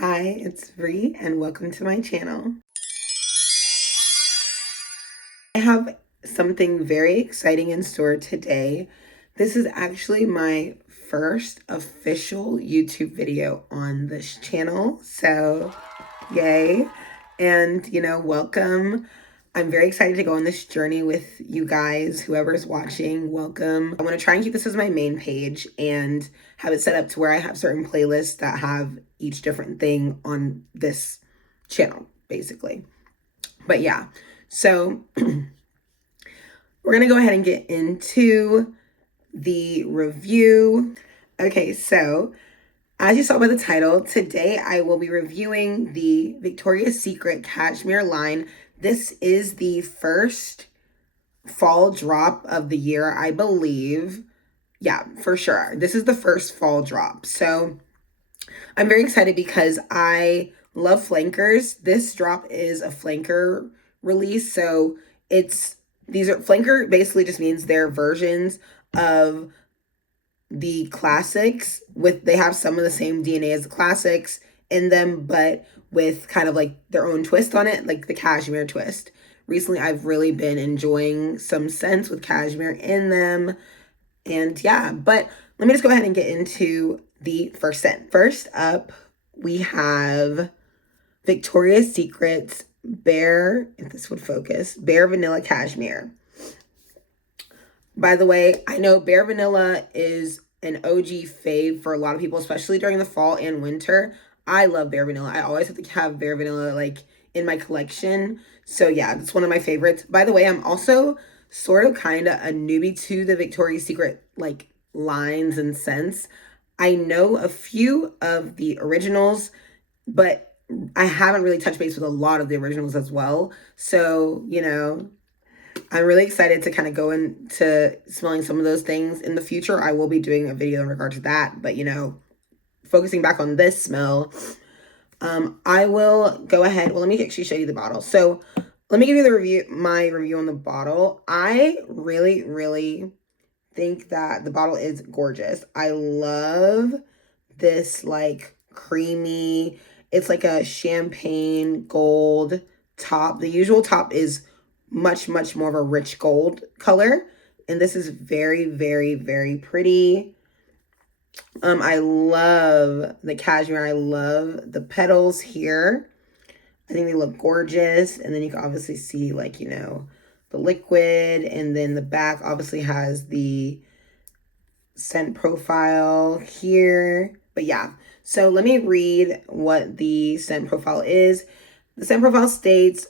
Hi, it's Brie and welcome to my channel. I have something very exciting in store today. This is actually my first official YouTube video on this channel, so yay. And welcome. I'm very excited to go on this journey with you guys. Whoever's watching, welcome. I want to try and keep this as my main page and have it set up to where I have certain playlists that have each different thing on this channel, basically. But yeah, so we're going to go ahead and get into the review. Okay, so as you saw by the title, today I will be reviewing the Victoria's Secret Cashmere line. This is the first fall drop of the year, I believe. Yeah, for sure. This is the first fall drop. So I'm very excited because I love flankers. This drop is a flanker release. So these are flanker basically just means they're versions of the classics they have some of the same DNA as the classics in them, but with kind of like their own twist on it, like the cashmere twist. Recently, I've really been enjoying some scents with cashmere in them. And yeah, but let me just go ahead and get into the first scent. First up, we have Victoria's Secret's Bare, if this would focus, Bare Vanilla Cashmere. By the way, I know Bare Vanilla is an OG fave for a lot of people, especially during the fall and winter. I love Bare Vanilla. I always have to have Bare Vanilla like in my collection. So yeah, it's one of my favorites. By the way, I'm also sort of kind of a newbie to the Victoria's Secret like lines and scents. I know a few of the originals, but I haven't really touched base with a lot of the originals as well. So, I'm really excited to kind of go into smelling some of those things in the future. I will be doing a video in regard to that, but focusing back on this smell, I will go ahead. Well, let me actually show you the bottle. So let me give you my review on the bottle. I really, really think that the bottle is gorgeous. I love this like creamy, it's like a champagne gold top. The usual top is much more of a rich gold color, and this is very, very, very pretty. I love the cashmere. I love the petals here. I think they look gorgeous. And then you can obviously see like, the liquid, and then the back obviously has the scent profile here. But yeah, so let me read what the scent profile is. The scent profile states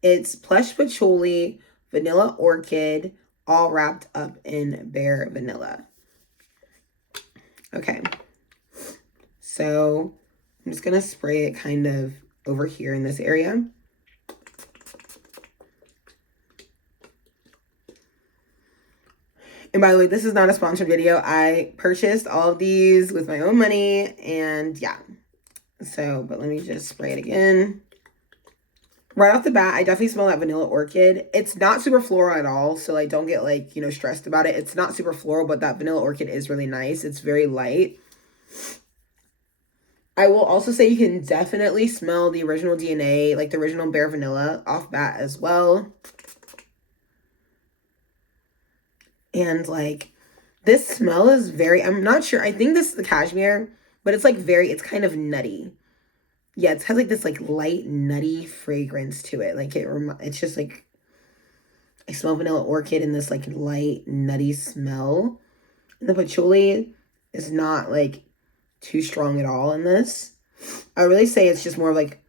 it's plush patchouli, vanilla orchid, all wrapped up in bare vanilla. Okay, so I'm just gonna spray it kind of over here in this area. And by the way, this is not a sponsored video. I purchased all of these with my own money, and yeah. So, but let me just spray it again. Right off the bat, I definitely smell that vanilla orchid. It's not super floral at all, so like don't get like, stressed about it. It's not super floral, but that vanilla orchid is really nice. It's very light. I will also say you can definitely smell the original DNA, like the original bare vanilla off bat as well. And like this smell is very, I'm not sure. I think this is the cashmere, but it's like it's kind of nutty. Yeah, it has like this like light nutty fragrance to it. Like it's just like, I smell vanilla orchid in this like light nutty smell. And the patchouli is not like too strong at all in this. I would really say it's just more of like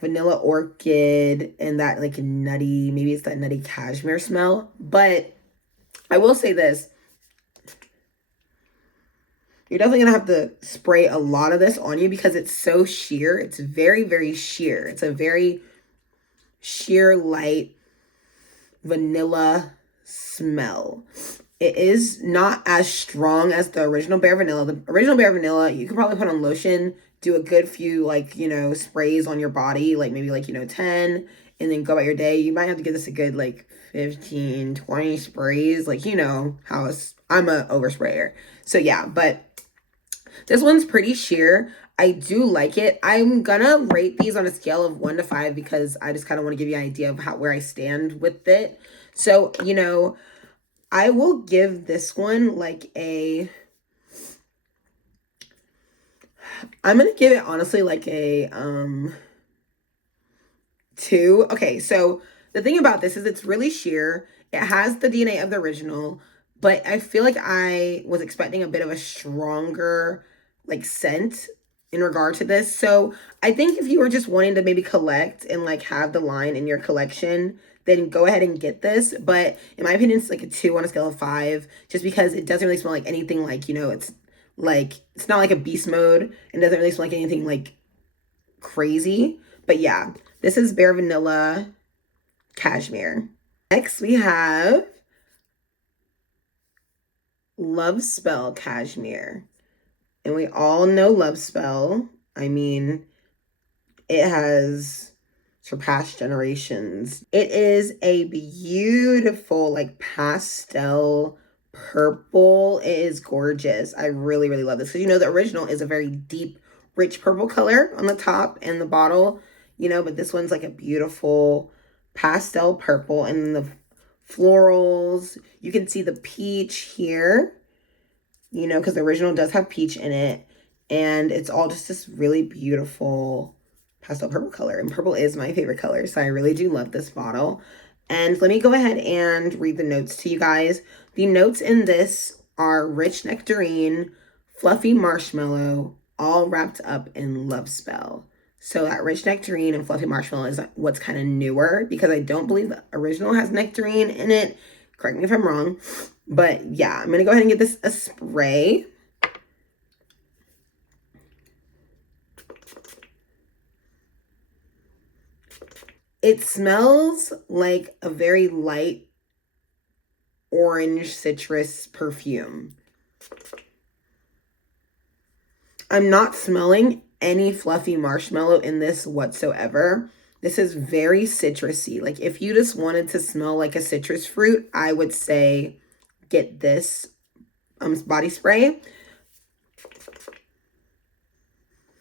vanilla orchid and that like nutty, maybe it's that nutty cashmere smell. But I will say this. You're definitely going to have to spray a lot of this on you because it's so sheer. It's very, very sheer. It's a very sheer, light vanilla smell. It is not as strong as the original bare vanilla. The original bare vanilla, you could probably put on lotion, do a good few, like, sprays on your body, like maybe like, 10, and then go about your day. You might have to give this a good, like, 15, 20 sprays. Like, how I'm a oversprayer. So, yeah, but this one's pretty sheer. I do like it. I'm gonna rate these on a scale of 1 to 5 because I just kind of want to give you an idea of where I stand with it. So, you know, I will give this one like I'm gonna give it honestly like a 2. Okay, so the thing about this is it's really sheer. It has the DNA of the original, but I feel like I was expecting a bit of a stronger like scent in regard to this. So I think if you were just wanting to maybe collect and like have the line in your collection, then go ahead and get this. But in my opinion, it's like a 2 on a scale of 5, just because it doesn't really smell like anything like, you know, it's not like a beast mode and doesn't really smell like anything like crazy. But yeah, this is Bare Vanilla Cashmere. Next, we have Love Spell Cashmere. And we all know Love Spell. I mean, it has surpassed generations. It is a beautiful, like, pastel purple. It is gorgeous. I really, really love this. Because, you know, the original is a very deep, rich purple color on the top and the bottle, you know, but this one's like a beautiful pastel purple. And the florals, you can see the peach here, you know, because the original does have peach in it. And it's all just this really beautiful pastel purple color. And purple is my favorite color, so I really do love this bottle. And let me go ahead and read the notes to you guys. The notes in this are rich nectarine, fluffy marshmallow, all wrapped up in Love Spell. So that rich nectarine and fluffy marshmallow is what's kind of newer, because I don't believe the original has nectarine in it. Correct me if I'm wrong. But yeah, I'm going to go ahead and give this a spray. It smells like a very light orange citrus perfume. I'm not smelling any fluffy marshmallow in this whatsoever. This is very citrusy. Like if you just wanted to smell like a citrus fruit, I would say get this body spray.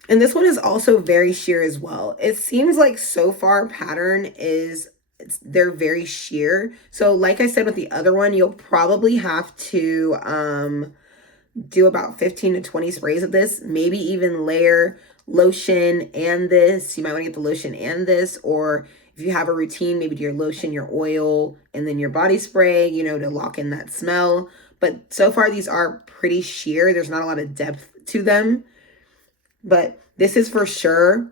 And this one is also very sheer as well. It seems like so far pattern is they're very sheer. So like I said with the other one, you'll probably have to do about 15 to 20 sprays of this, maybe even layer lotion and this. You might want to get the lotion and this, or if you have a routine, maybe do your lotion, your oil, and then your body spray, you know, to lock in that smell. But so far these are pretty sheer. There's not a lot of depth to them. But this is for sure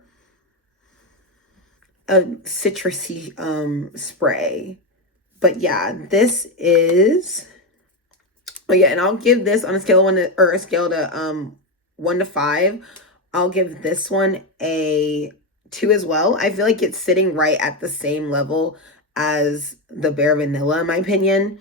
a citrusy spray. But yeah, this is, oh yeah, and I'll give this on a scale of 1 to, or a scale to 1 to 5. I'll give this one a 2 as well. I feel like it's sitting right at the same level as the Bare Vanilla in my opinion.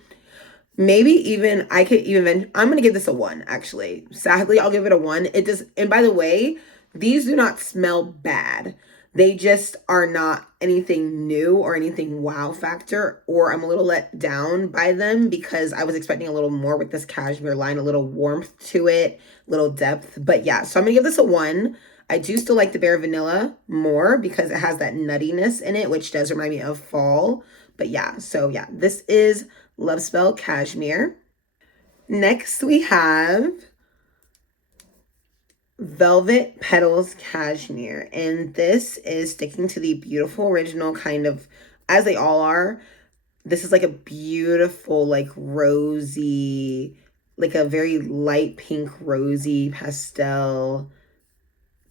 Maybe even I could even, I'm going to give this a 1 actually. Sadly, I'll give it a 1. It does, and by the way, these do not smell bad. They just are not anything new or anything wow factor, or I'm a little let down by them because I was expecting a little more with this cashmere line, a little warmth to it, little depth. But yeah, so I'm going to give this a 1. I do still like the Bare Vanilla more because it has that nuttiness in it, which does remind me of fall. But yeah, so yeah, this is Love Spell Cashmere. Next, we have Velvet Petals Cashmere. And this is sticking to the beautiful original kind of, as they all are. This is like a beautiful, like rosy, like a very light pink, rosy pastel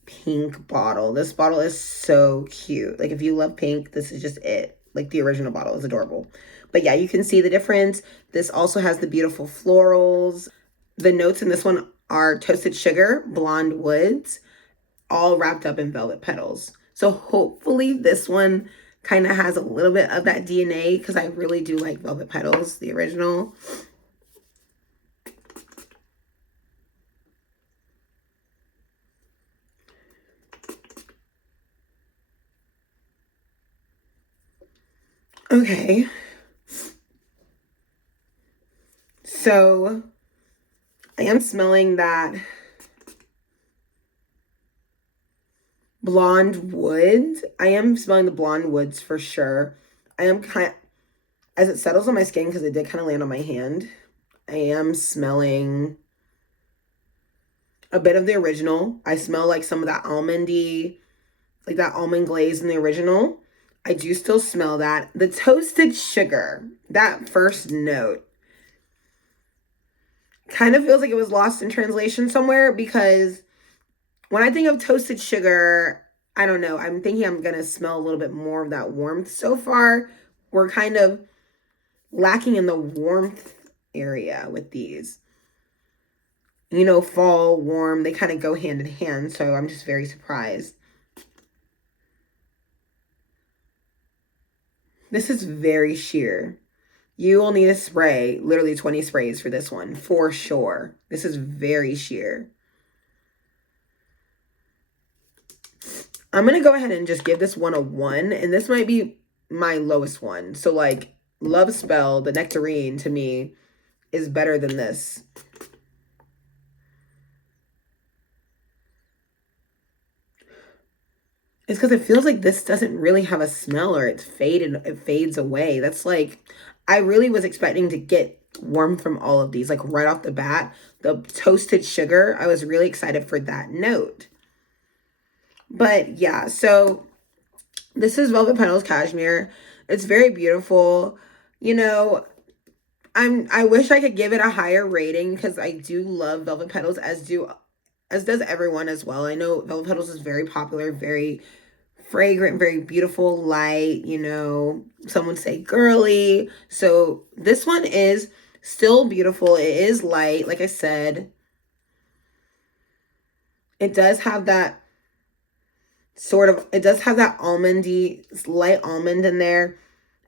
pink bottle. This bottle is so cute. Like if you love pink, this is just it. Like the original bottle is adorable. But yeah, you can see the difference. This also has the beautiful florals. The notes in this one are toasted sugar, blonde woods, all wrapped up in velvet petals. So hopefully this one kind of has a little bit of that DNA because I really do like Velvet Petals, the original. Okay. So I am smelling that Blonde woods. I am smelling the blonde woods for sure. I am as it settles on my skin, because it did kind of land on my hand, I am smelling a bit of the original. I smell like some of that almondy, like that almond glaze in the original. I do still smell that. The toasted sugar, that first note, kind of feels like it was lost in translation somewhere, because when I think of toasted sugar, I don't know. I'm thinking I'm going to smell a little bit more of that warmth. So far, we're kind of lacking in the warmth area with these. You know, fall, warm, they kind of go hand in hand. So I'm just very surprised. This is very sheer. You will need a spray, literally 20 sprays for this one, for sure. This is very sheer. I'm going to go ahead and just give this one a 1. And this might be my lowest one. So, like, Love Spell, the Nectarine, to me, is better than this. It's because it feels like this doesn't really have a smell, or it's faded, it fades away. That's like, I really was expecting to get warm from all of these, like right off the bat. The toasted sugar, I was really excited for that note. But yeah, so this is Velvet Petals Cashmere. It's very beautiful. You know, I wish I could give it a higher rating, because I do love Velvet Petals, as does everyone as well. I know Velvet Petals is very popular, very fragrant, very beautiful, light, you know, some would say girly. So this one is still beautiful. It is light, like I said. It does have that it does have that almondy, light almond in there.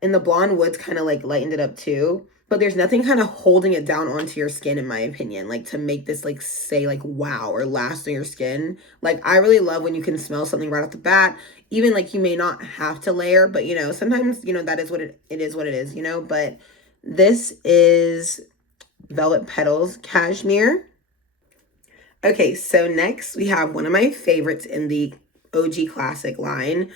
And the blonde woods kind of like lightened it up too. But there's nothing kind of holding it down onto your skin, in my opinion, like to make this like say like wow or last on your skin. Like, I really love when you can smell something right off the bat. Even like you may not have to layer, but you know, sometimes, you know, that is what it is what it is, you know. But this is Velvet Petals Cashmere. Okay, so next we have one of my favorites in the OG Classic line.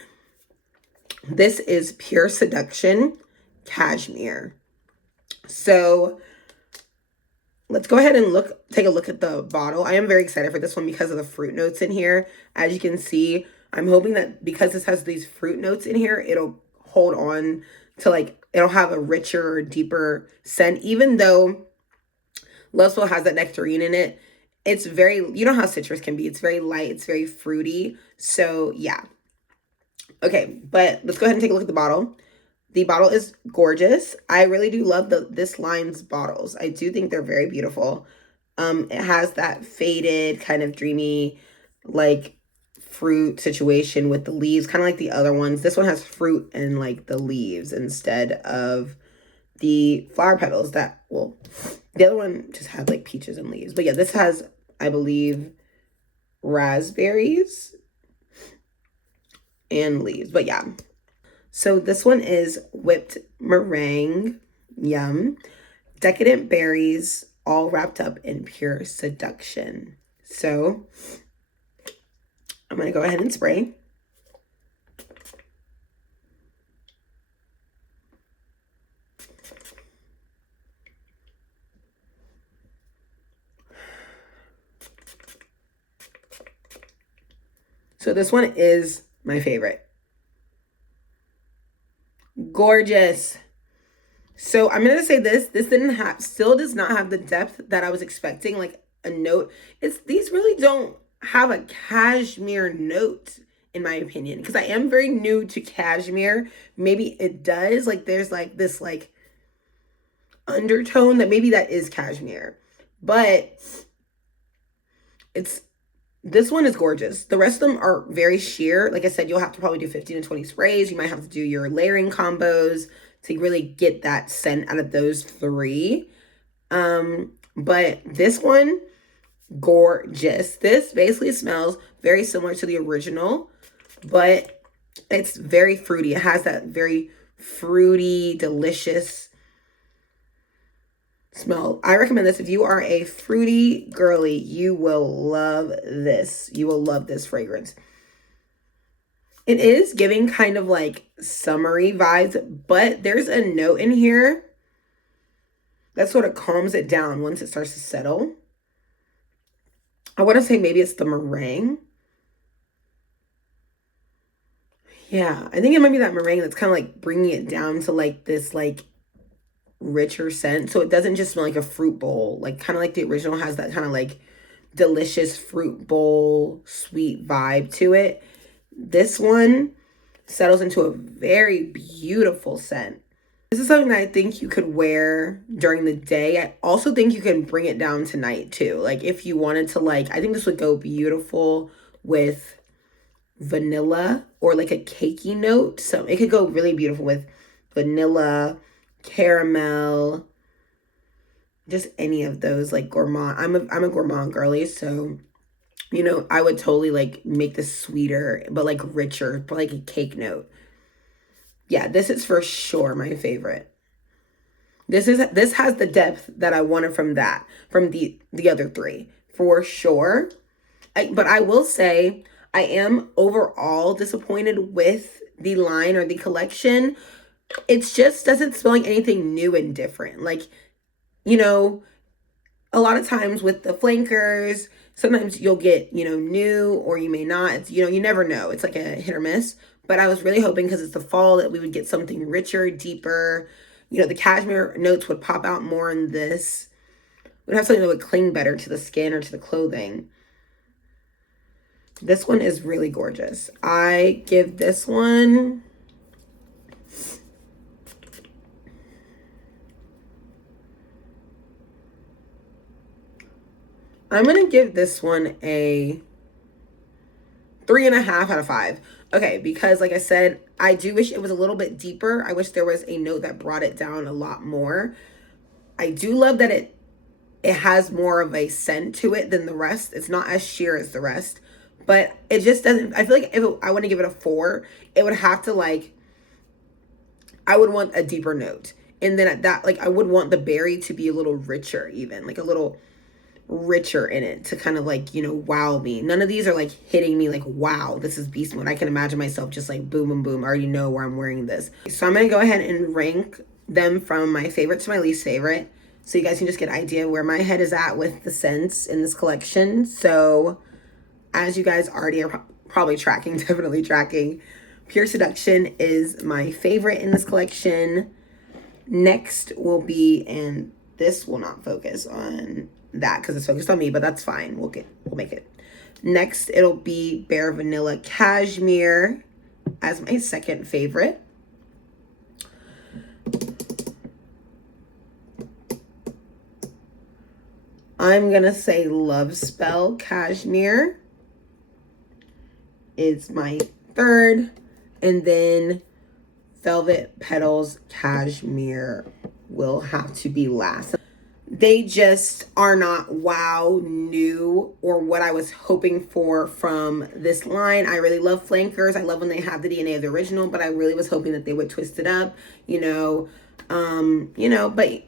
This is Pure Seduction Cashmere. So let's go ahead and take a look at the bottle. I am very excited for this one because of the fruit notes in here. As you can see, I'm hoping that because this has these fruit notes in here, it'll hold on to, like, it'll have a richer or deeper scent. Even though Love Spell has that nectarine in it, it's very, you know how citrus can be. It's very light. It's very fruity. So yeah. Okay, but let's go ahead and take a look at the bottle. The bottle is gorgeous. I really do love this line's bottles. I do think they're very beautiful. It has that faded, kind of dreamy, like, fruit situation with the leaves, kind of like the other ones. This one has fruit and like the leaves instead of the flower petals that, well, the other one just had like peaches and leaves. But yeah, this has, I believe, raspberries and leaves. But yeah. So this one is whipped meringue, yum, decadent berries, all wrapped up in pure seduction. So I'm going to go ahead and spray. So this one is my favorite. Gorgeous. So I'm gonna say this still does not have the depth that I was expecting, like a note. These really don't have a cashmere note, in my opinion, because I am very new to cashmere. Maybe it does, like there's like this like undertone that maybe that is cashmere, but this one is gorgeous. The rest of them are very sheer. Like I said, you'll have to probably do 15 to 20 sprays. You might have to do your layering combos to really get that scent out of those 3. But this one, gorgeous. This basically smells very similar to the original, but it's very fruity. It has that very fruity, delicious smell. I recommend this. If you are a fruity girly, you will love this. You will love this fragrance. It is giving kind of like summery vibes, but there's a note in here that sort of calms it down once it starts to settle. I want to say maybe it's the meringue. Yeah, I think it might be that meringue that's kind of like bringing it down to like this like richer scent. So it doesn't just smell like a fruit bowl, like kind of like the original has that kind of like delicious fruit bowl sweet vibe to it. This one settles into a very beautiful scent. This is something that I think you could wear during the day. I also think you can bring it down tonight too. Like if you wanted to, like, I think this would go beautiful with vanilla or like a cakey note. So it could go really beautiful with vanilla, caramel, just any of those like gourmand. I'm a gourmand girly, so you know, I would totally like make this sweeter, but like richer, but like a cake note. Yeah, this is for sure my favorite. This has the depth that I wanted from the other three for sure. But I will say I am overall disappointed with the line or the collection. It's just doesn't smell like anything new and different. Like, you know, a lot of times with the flankers, sometimes you'll get, you know, new or you may not. It's, you know, you never know. It's like a hit or miss. But I was really hoping because it's the fall that we would get something richer, deeper. You know, the cashmere notes would pop out more in this. We'd have something that would cling better to the skin or to the clothing. This one is really gorgeous. I give this one... I'm going to give this one a 3.5 out of 5. Okay, because like I said, I do wish it was a little bit deeper. I wish there was a note that brought it down a lot more. I do love that it has more of a scent to it than the rest. It's not as sheer as the rest, but it just doesn't, I feel like if I want to give it a 4, it would have to like, I would want a deeper note. And then at that, like I would want the berry to be a little richer even, like a little richer in it to kind of like, you know, wow me. None of these are like hitting me like, wow, this is beast mode. I can imagine myself just like boom, boom, boom. I already know where I'm wearing this. So I'm going to go ahead and rank them from my favorite to my least favorite. So you guys can just get an idea where my head is at with the scents in this collection. So as you guys already are probably tracking, definitely tracking, Pure Seduction is my favorite in this collection. Next will be, and this will not focus on that because it's focused on me, but that's fine. We'll make it. Next, it'll be Bare Vanilla Cashmere as my second favorite. I'm gonna say Love Spell Cashmere is my third, and then Velvet Petals Cashmere will have to be last. They just are not wow, new, or what I was hoping for from this line. I really love flankers. I love when they have the DNA of the original, but I really was hoping that they would twist it up, you know, but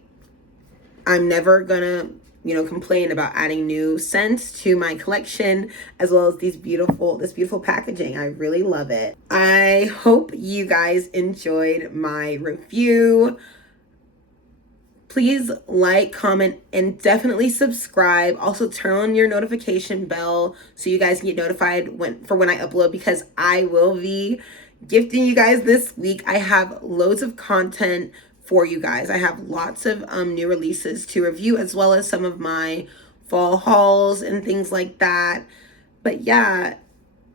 I'm never gonna, you know, complain about adding new scents to my collection, as well as this beautiful packaging. I really love it. I hope you guys enjoyed my review. Please like, comment, and definitely subscribe. Also turn on your notification bell so you guys can get notified when I upload, because I will be gifting you guys this week. I have loads of content for you guys. I have lots of new releases to review, as well as some of my fall hauls and things like that. But yeah,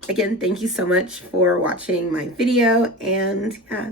again, thank you so much for watching my video, and yeah,